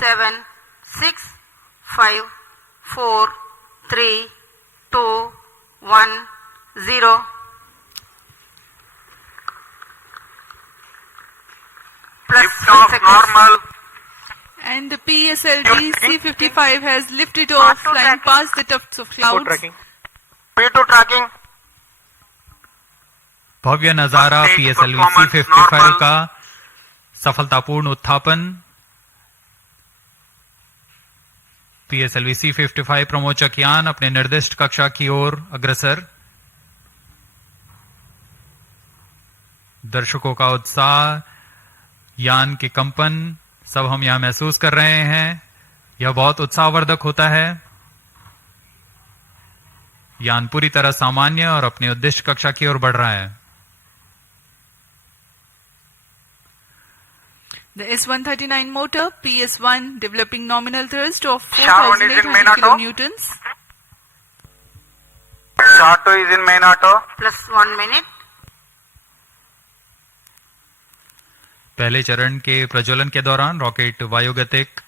7, 6, 5, 4, 3, 2, 1, 0. Plus Lift off seconds. normal. And the PSLV C-55 has lifted off, flying past the tufts of clouds. P2 tracking. भव्य नजारा Stage PSLV performance C-55 normal. का सफलतापूर्ण उत्थापन। PSLV C-55 प्रमोचक यान अपने निर्दिष्ट कक्षा की ओर अग्रसर। दर्शकों का उत्साह, यान के कंपन सब हम यहां महसूस कर रहे हैं। यह बहुत उत्साहवर्धक होता है। यान पूरी तरह सामान्य और अपनी उद्दिष्ट कक्षा की ओर बढ़ रहा है। The S-139 motor, PS-1, developing nominal thrust of Sharon is in main 4,800 auto. kilonewtons. Shato is in main auto. Plus 1 minute. पहले चरण के प्रज्वलन के दौरान रॉकेट वायुगतिक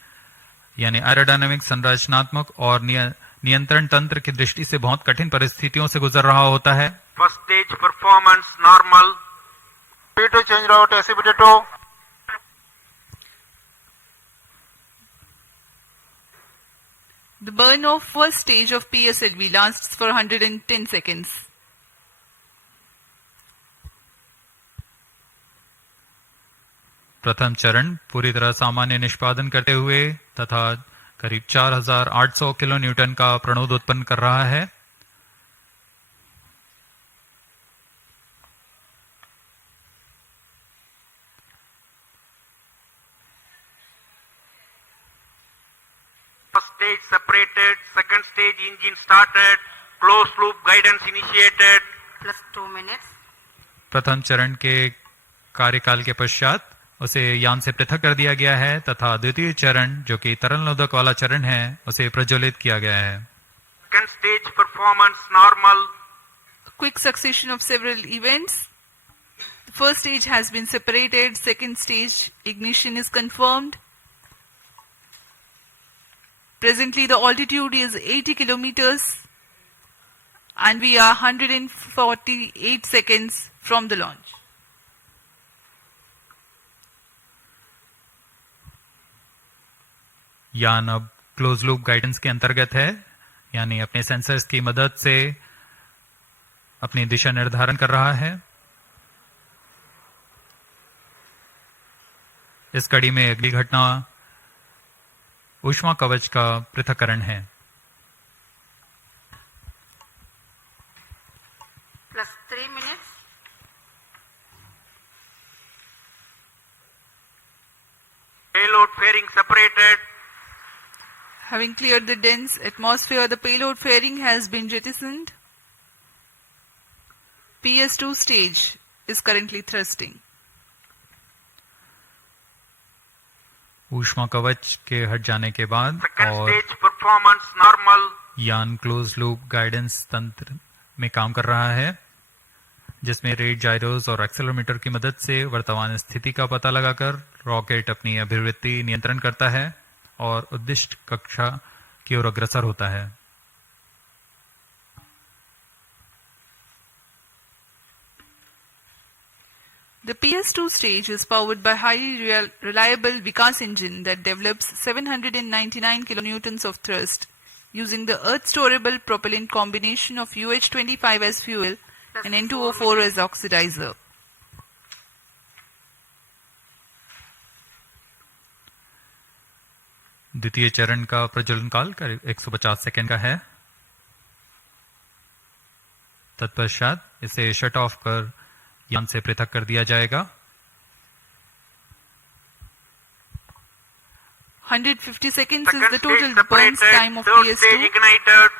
यानी एरोडायनामिक, संरचनात्मक और नियंत्रण तंत्र की दृष्टि से बहुत कठिन परिस्थितियों से गुजर रहा होता है। First stage performance normal. P2 change route SCBT2. The burn of first stage of PSLV lasts for 110 seconds. प्रथम चरण पूरी तरह सामान्य निष्पादन करते हुए तथा करीब 4800 किलो न्यूटन का प्रणोद उत्पन्न कर रहा है। First stage separated. Second stage engine started. Closed loop guidance initiated. Plus 2 minutes. प्रथम चरण के कार्यकाल के पश्चात उसे यान से पृथक कर दिया गया है तथा द्वितीय चरण जो कि तरल नोदक वाला चरण है उसे प्रज्वलित किया गया है। Second stage performance normal. Quick succession of several events. The first stage has been separated. Second stage ignition is confirmed. Presently the altitude is 80 kilometers and we are 148 seconds from the launch. यान अब close loop guidance के अंतर्गत है, यानी अपने सेंसर्स की मदद से अपनी दिशा निर्धारण कर रहा है। इस कड़ी में अगली घटना ऊष्मा कवच का पृथक्करण है। Plus 3 minutes. Payload fairing separated. Having cleared the dense atmosphere, the payload fairing has been jettisoned. PS2 stage is currently thrusting. ऊष्मा कवच के हट जाने के बाद Second और stage performance normal. यान क्लोज लूप गाइडेंस तंत्र में काम कर रहा है, जिसमें रेट जायरोस और एक्सेलेरोमीटर की मदद से वर्तमान स्थिति का पता लगाकर रॉकेट अपनी अभिवृत्ति नियंत्रण करता है और उद्दिष्ट कक्षा की ओर अग्रसर होता है। The PS2 stage is powered by highly reliable Vikas engine that develops 799 kilonewtons of thrust using the earth-storable propellant combination of UH-25 as fuel and N2O4 as oxidizer. द्वितीय चरण का प्रज्वलन काल करीब 150 सेकेंड का है। तत्पश्चात इसे शट ऑफ कर यान से पृथक कर दिया जाएगा। 150 seconds is Second the total stage burn separated. time of Third stage PS2. ignited.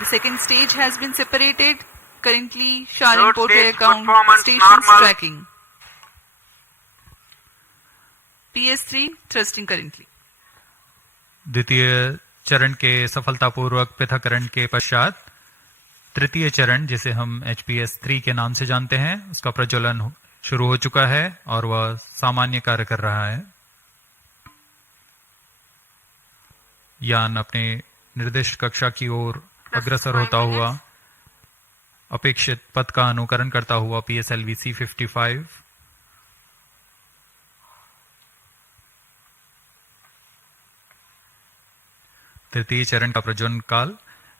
The second stage has been separated. Currently, Sharon Third Porter stage account performance stations normal. tracking. PS3 thrusting currently. द्वितीय चरण के सफलतापूर्वक पृथक्करण के पश्चात तृतीय चरण, जिसे हम HPS-3 के नाम से जानते हैं, उसका प्रज्वलन शुरू हो चुका है और वह सामान्य कार्य कर रहा है। यान अपने निर्दिष्ट कक्षा की ओर अग्रसर होता हुआ अपेक्षित पथ का अनुकरण करता हुआ PSLV C55 तृतीय चरण का प्रज्वलन काल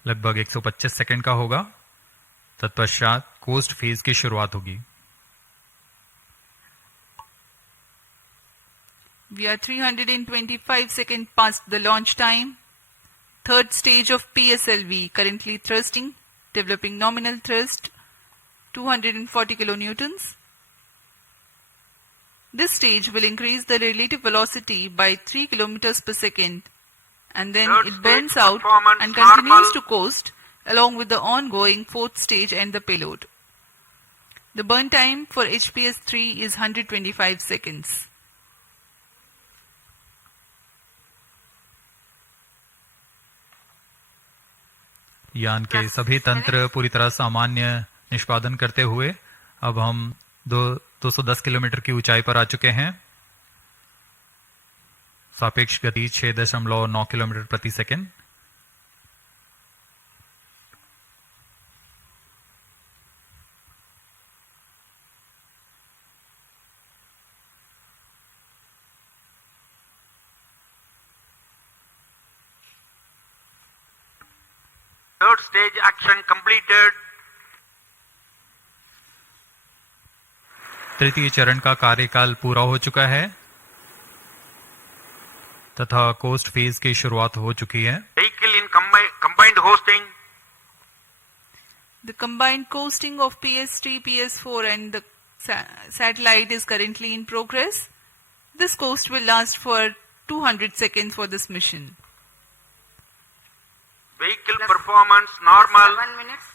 लगभग 125 सेकंड का होगा। तत्पश्चात कोस्ट फेज की शुरुआत होगी। We are 325 seconds past the launch time. Third stage of PSLV, currently thrusting, developing nominal thrust, 240 kilonewtons. This stage will increase the relative velocity by 3 kilometers per second, and then Third it burns stage out performance and continues normal. to coast along with the ongoing fourth stage and the payload. The burn time for HPS-3 is 125 seconds. यान के सभी तंत्र पूरी तरह सामान्य निष्पादन करते हुए अब हम 210 किलोमीटर की ऊंचाई पर आ चुके हैं। सापेक्ष गति 6.9 किलोमीटर प्रति second. Third stage action completed. तृतीय चरण का कार्यकाल पूरा हो चुका है तथा कोस्ट फेज की शुरुआत हो चुकी है। Vehicle in combined hosting. The combined coasting of PS3, PS4 and the satellite is currently in progress. This coast will last for 200 seconds for this mission. Vehicle performance normal. 7 minutes.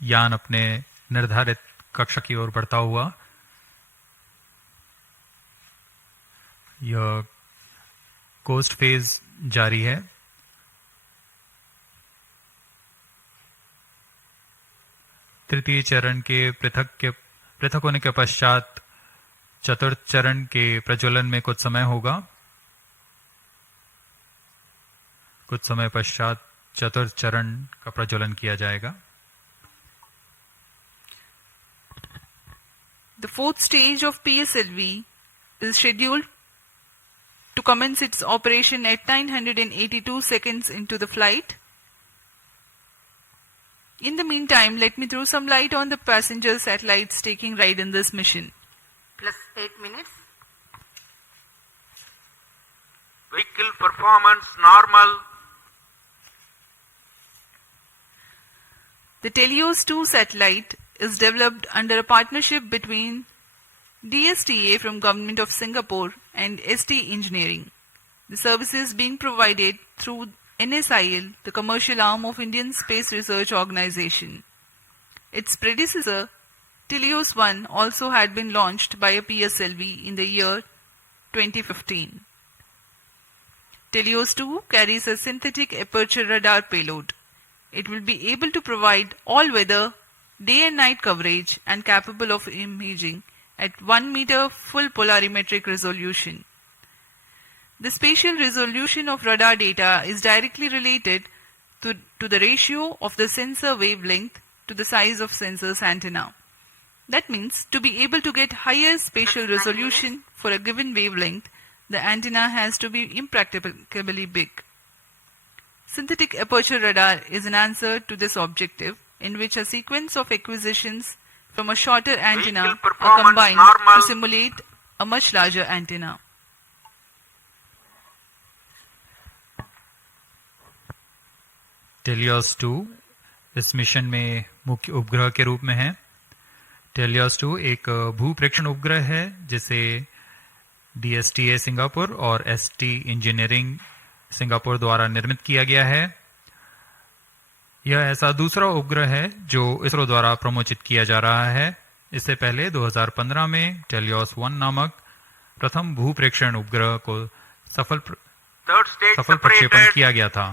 यान अपने निर्धारित कक्षा की ओर बढ़ता हुआ यह कोस्ट फेज जारी है। तृतीय चरण के पृथक होने के पश्चात चतुर्थ चरण के प्रज्वलन में कुछ समय होगा। कुछ समय पश्चात चतुर्थ चरण का प्रज्वलन किया जाएगा। The fourth stage of PSLV is scheduled to commence its operation at 982 seconds into the flight. In the meantime, let me throw some light on the passenger satellites taking ride in this mission. Plus 8 minutes. Vehicle performance normal. The Telios 2 satellite is developed under a partnership between DSTA from Government of Singapore and ST Engineering. The services being provided through NSIL, the commercial arm of Indian Space Research Organization. Its predecessor, Telios 1, also had been launched by a PSLV in the year 2015. Telios 2 carries a synthetic aperture radar payload. It will be able to provide all-weather, day and night coverage and capable of imaging at 1 meter full polarimetric resolution. The spatial resolution of radar data is directly related to the ratio of the sensor wavelength to the size of sensor's antenna. That means to be able to get higher spatial resolution for a given wavelength, the antenna has to be impracticably big. Synthetic aperture radar is an answer to this objective, in which a sequence of acquisitions from a shorter antenna Vehicle are performance combined normal. to simulate a much larger antenna. Teleost 2 इस मिशन में मुख्य उपग्रह के रूप में है। टेलियोस 2 एक भूप्रेक्षण उपग्रह है जिसे DSTA सिंगापुर और ST इंजीनियरिंग सिंगापुर द्वारा निर्मित किया गया है। यह ऐसा दूसरा उपग्रह है जो इसरो द्वारा प्रमोचित किया जा रहा है। इससे पहले 2015 में टेलियोस 1 नामक प्रथम भूप्रेक्षण उपग्रह को Third stage सफल प्रक्षेपण separated. किया गया था।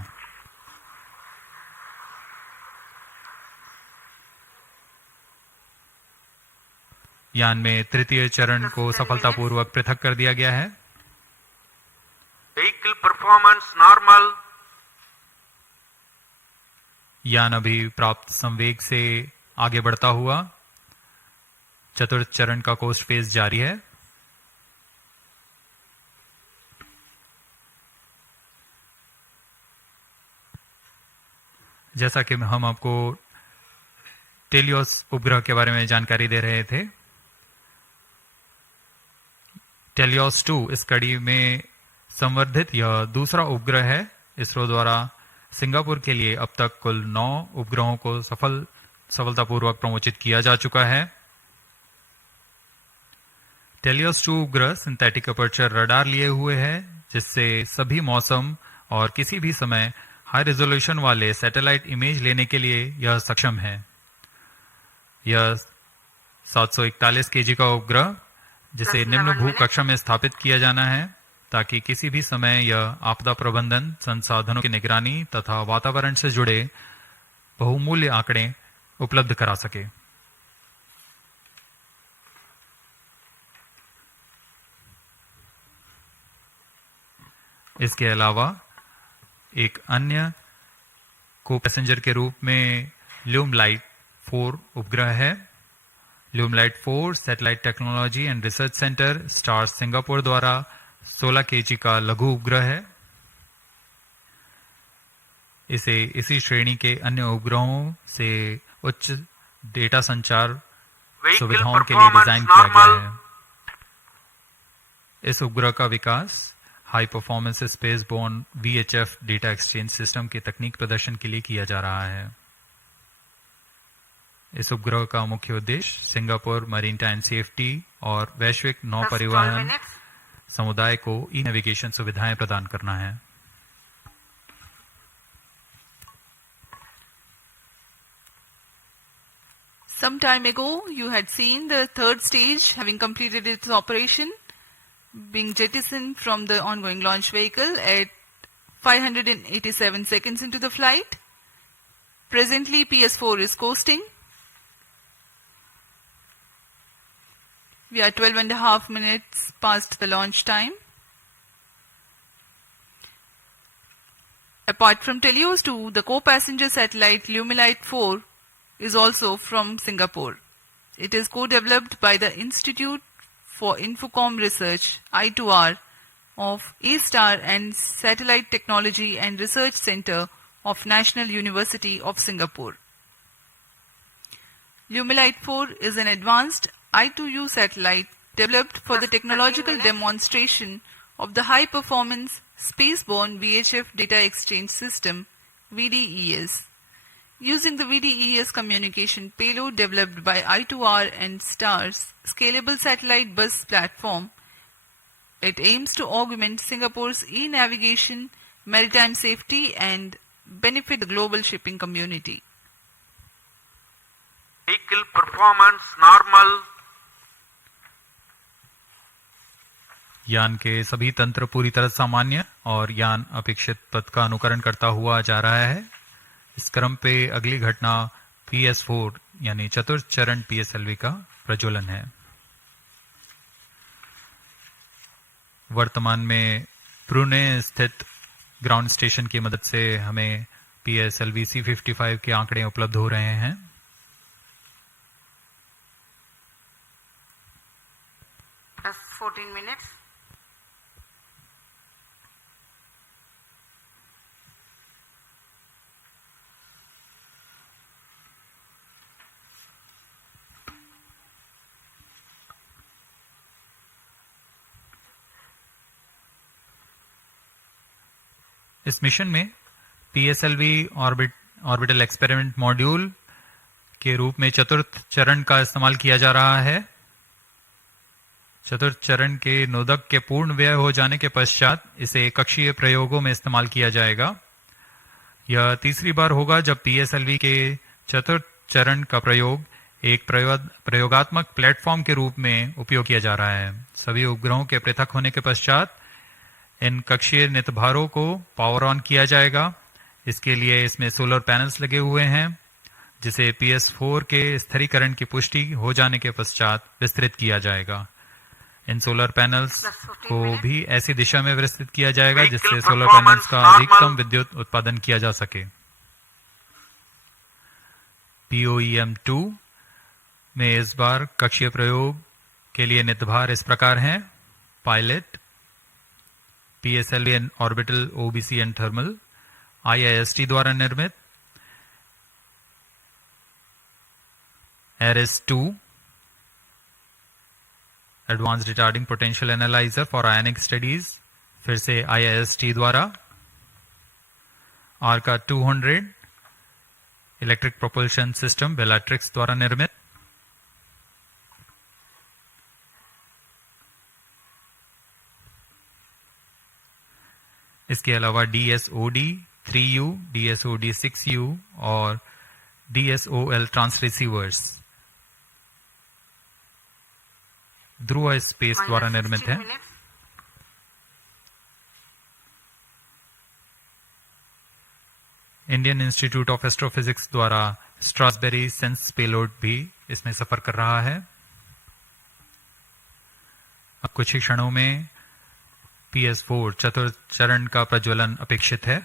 यान में तृतीय चरण को सफलतापूर्वक पृथक कर दिया गया है। Vehicle performance normal. यान अभी प्राप्त संवेग से आगे बढ़ता हुआ चतुर्थ चरण का कोस्ट फेज जारी है। जैसा कि हम आपको टेलियोस उपग्रह के बारे में जानकारी दे रहे थे, टेलियोस 2 इस कड़ी में संवर्धित यह दूसरा उपग्रह है। इसरो द्वारा सिंगापुर के लिए अब तक कुल 9 उपग्रहों को सफलतापूर्वक प्रमोचित किया जा चुका है। टेलियोस 2 उपग्रह सिंथेटिक अपर्चर रडार लिए हुए है, जिससे सभी मौसम और किसी भी समय हाई रेजोल्यूशन वाले सैटेलाइट इमेज लेने के लिए यह सक्षम है। यह 741 केजी का उपग्रह, जिसे निम्न भू कक्षा में स्थापित किया जाना है, ताकि किसी भी समय यह आपदा प्रबंधन, संसाधनों की निगरानी तथा वातावरण से जुड़े बहुमूल्य आंकड़े उपलब्ध करा सके। इसके अलावा एक अन्य को पैसेंजर के रूप में ल्यूमलाइट 4 उपग्रह है। ल्यूमलाइट 4 satellite technology and research centre star Singapore द्वारा 16 केजी का लघु उपग्रह है। इसे इसी श्रेणी के अन्य उपग्रहों से उच्च डेटा संचार सुविधाओं के लिए डिजाइन किया गया है। इस उपग्रह का विकास high performance space borne VHF data exchange system के तकनीक प्रदर्शन के लिए किया जा रहा है। इस उपग्रह का मुख्य उद्देश्य सिंगापुर मरीनटाइन सेफ्टी और वैश्विक नौ Plus 12 परिवहन minutes. समुदाय को ई नेविगेशन सुविधाएं प्रदान करना है। Some time ago, you had seen the third stage having completed its operation, being jettisoned from the ongoing launch vehicle at 587 seconds into the flight. Presently, PS4 is coasting. We are 12.5 minutes past the launch time. Apart from Telios 2, the co-passenger satellite Lumilite 4 is also from Singapore. It is co-developed by the Institute for Infocom Research, I2R, of A-Star and Satellite Technology and Research Center of National University of Singapore. Lumilite 4 is an advanced I2U satellite developed for the technological demonstration of the high-performance spaceborne VHF data exchange system, VDES. Using the VDES communication payload developed by I2R and STAR's scalable satellite bus platform, it aims to augment Singapore's e-navigation, maritime safety and benefit the global shipping community. Vehicle performance normal. यान के सभी तंत्र पूरी तरह सामान्य और यान अपेक्षित पथ का अनुकरण करता हुआ जा रहा है। इस क्रम पे अगली घटना PS4 यानी चतुर्थ चरण PSLV का प्रज्वलन है। वर्तमान में प्रूने स्थित ग्राउंड स्टेशन की मदद से हमें PSLV C55 के आंकड़े उपलब्ध हो रहे हैं। Plus 14 minutes. इस मिशन में PSLV ऑर्बिटल एक्सपेरिमेंट मॉड्यूल के रूप में चतुर्थ चरण का इस्तेमाल किया जा रहा है। चतुर्थ चरण के नोदक के पूर्ण व्यय हो जाने के पश्चात इसे कक्षीय प्रयोगों में इस्तेमाल किया जाएगा। यह तीसरी बार होगा जब PSLV के चतुर्थ चरण का प्रयोग एक प्रयोगात्मक प्लेटफॉर्म के रूप में उपयोग किया जा रहा है। सभी उपग्रहों के पृथक होने के पश्चात इन कक्षीय नितभारों को पावर ऑन किया जाएगा। इसके लिए इसमें सोलर पैनल्स लगे हुए हैं, जिसे PS4 के स्थिरीकरण की पुष्टि हो जाने के पश्चात विस्तृत किया जाएगा। इन सोलर पैनल्स को भी ऐसी दिशा में विस्तृत किया जाएगा जिससे सोलर पैनल्स का अधिकतम विद्युत उत्पादन किया जा सके। POEM 2 में इस बार कक्षीय प्रयोग के लिए नितभार इस प्रकार हैं: pilot, PSLV and orbital OBC and thermal, IIST द्वारा निर्मित, ARIS-2 advance retarding potential analyser for आयनिक स्टडीज, फिर से IIST द्वारा, ARCA 200 इलेक्ट्रिक प्रोपल्शन सिस्टम बेलाट्रिक्स द्वारा निर्मित, इसके अलावा DSOD 3U, DSOD 6U और DSOL ट्रांसरिसीवर्स ध्रुव स्पेस द्वारा निर्मित है। इंडियन इंस्टीट्यूट ऑफ एस्ट्रोफिजिक्स द्वारा स्ट्रासबेरी सेंस पेलोड भी इसमें सफर कर रहा है। अब कुछ ही क्षणों में PS4 चतुर्थ चरण का प्रज्वलन अपेक्षित है।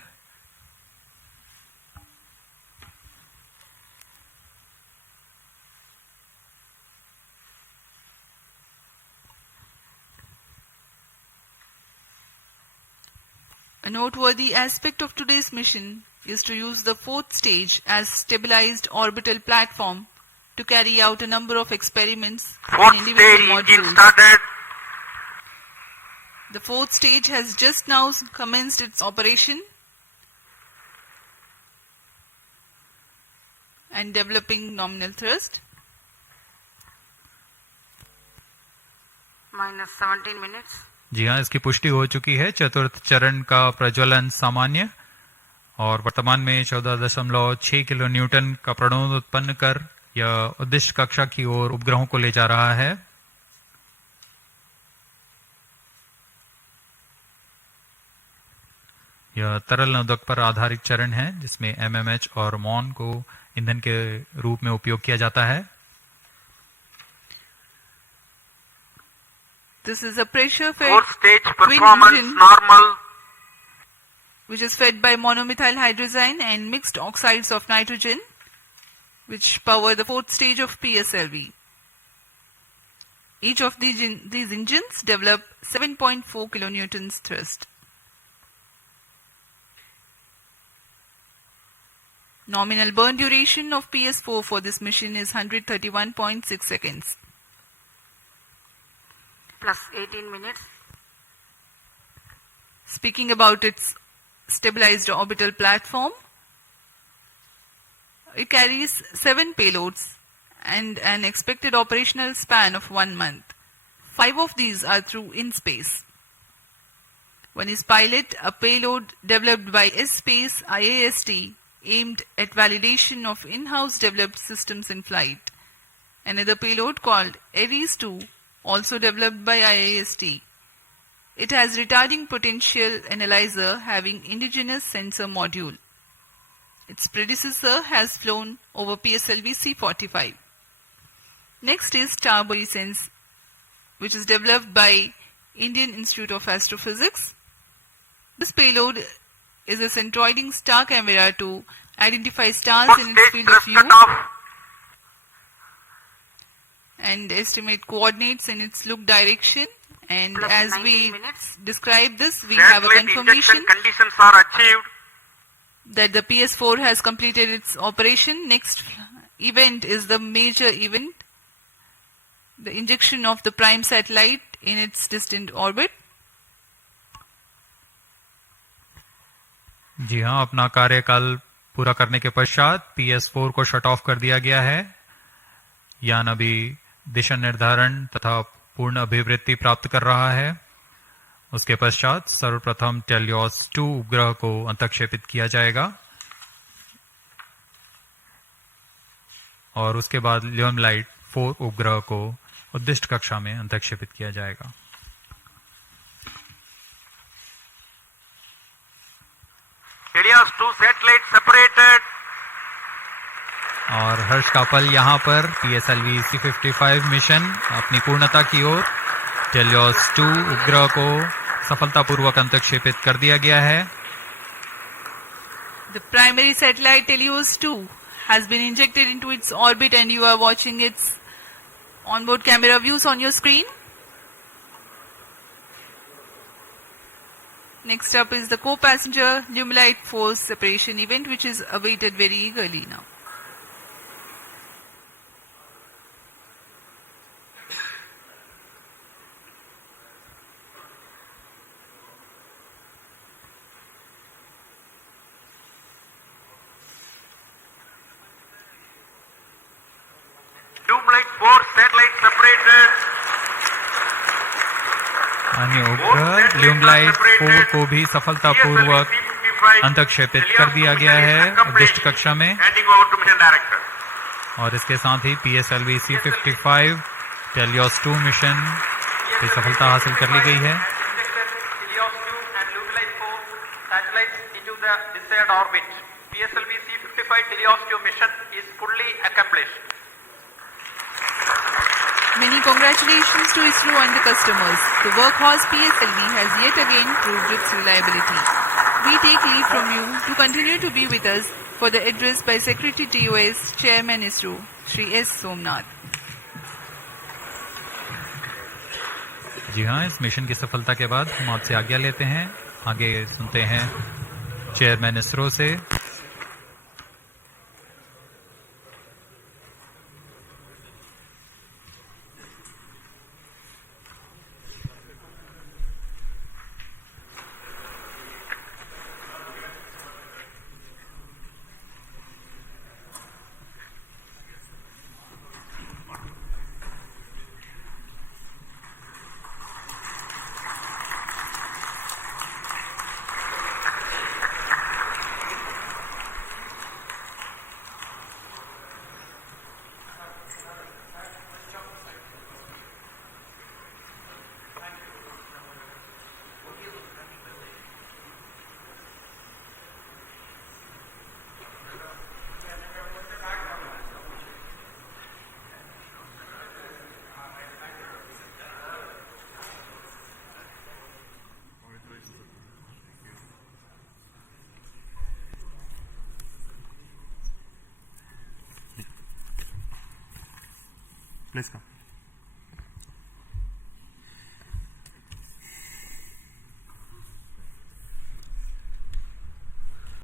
A noteworthy aspect of today's mission is to use the fourth stage as stabilized orbital platform to carry out a number of experiments Fourth in stage individual engine modules. started. The fourth stage has just now commenced its operation and developing nominal thrust. minus 17 minutes. जी हाँ, इसकी पुष्टि हो चुकी है। चतुर्थ चरण का प्रज्वलन सामान्य और वर्तमान में 14.6 किलो न्यूटन का प्रणोद उत्पन्न कर यह उद्दिष्ट कक्षा की ओर उपग्रहों को ले जा रहा है। यह तरल नोदक पर आधारित चरण है जिसमें MMH और MON को ईंधन के रूप में उपयोग किया जाता है। This is a pressure-fed Fourth stage twin performance engine normal. which is fed by monomethyl hydrazine and mixed oxides of nitrogen, which power the fourth stage of PSLV. Each of these engines develop 7.4 kilonewtons thrust. Nominal burn duration of PS4 for this mission is 131.6 seconds. Plus 18 minutes. Speaking about its stabilized orbital platform, it carries 7 payloads and an expected operational span of 1 month. 5 of these are through in-space. One is Pilot, a payload developed by S-Space IAST aimed at validation of in-house developed systems in flight. Another payload called ARIS-2, also developed by IAST. It has retarding potential analyzer having indigenous sensor module. Its predecessor has flown over PSLV C-45. Next is TarboSense, which is developed by Indian Institute of Astrophysics. This payload is a centroiding star camera to identify stars Fourth in its stage field of thrust view cutoff. and estimate coordinates in its look direction. And Plus as 19 we minutes. describe this, we have a Satellite confirmation injection conditions are achieved. that the PS4 has completed its operation. Next event is the major event, the injection of the prime satellite in its distant orbit. जी हाँ, अपना कार्यकाल पूरा करने के पश्चात PS4 को shut off कर दिया गया है। यान अभी दिशा निर्धारण तथा पूर्ण अभिवृत्ति प्राप्त कर रहा है। उसके पश्चात सर्वप्रथम टेलियोस 2 उपग्रह को अंतक्षेपित किया जाएगा और उसके बाद ल्यूमलाइट 4 उपग्रह को उद्दिष्ट कक्षा में अंतक्षेपित किया जाएगा। satellites separated. और हर्ष कापल यहाँ पर PSLV C-55 मिशन अपनी पूर्णता की ओर। टेलियोस 2 उपग्रह को सफलतापूर्वक अंतक्षेपित कर दिया गया है। The primary satellite Helios 2 has been injected into its orbit and you are watching its onboard camera views on your screen. Next up is the co-passenger Lumilite Force separation event, which is awaited very eagerly now. Lumilite 4 satellites separated. अन्य उपग्रह ल्यूमलाइट 4 को भी सफलतापूर्वक अंतक्षेपित कर दिया गया है उद्दिष्ट कक्षा में। Handing over to mission director. और इसके साथ ही PSLV C-55 टेलियोस 2 मिशन की सफलता हासिल कर ली गई है। Helios 2 and Lumilite 4 satellites into the desired orbit. PSLV C-55 Helios 2 mission is fully accomplished. Many congratulations to ISRO and the customers. The workhorse PSLV has yet again proved its reliability. We take leave from you to continue to be with us for the address by Secretary TOS, Chairman ISRO, Shri S. Somnath. जी हाँ, इस मिशन की सफलता के बाद हम आपसे आज्ञा लेते हैं। आगे सुनते हैं चेयरमैन इसरो से। Please come.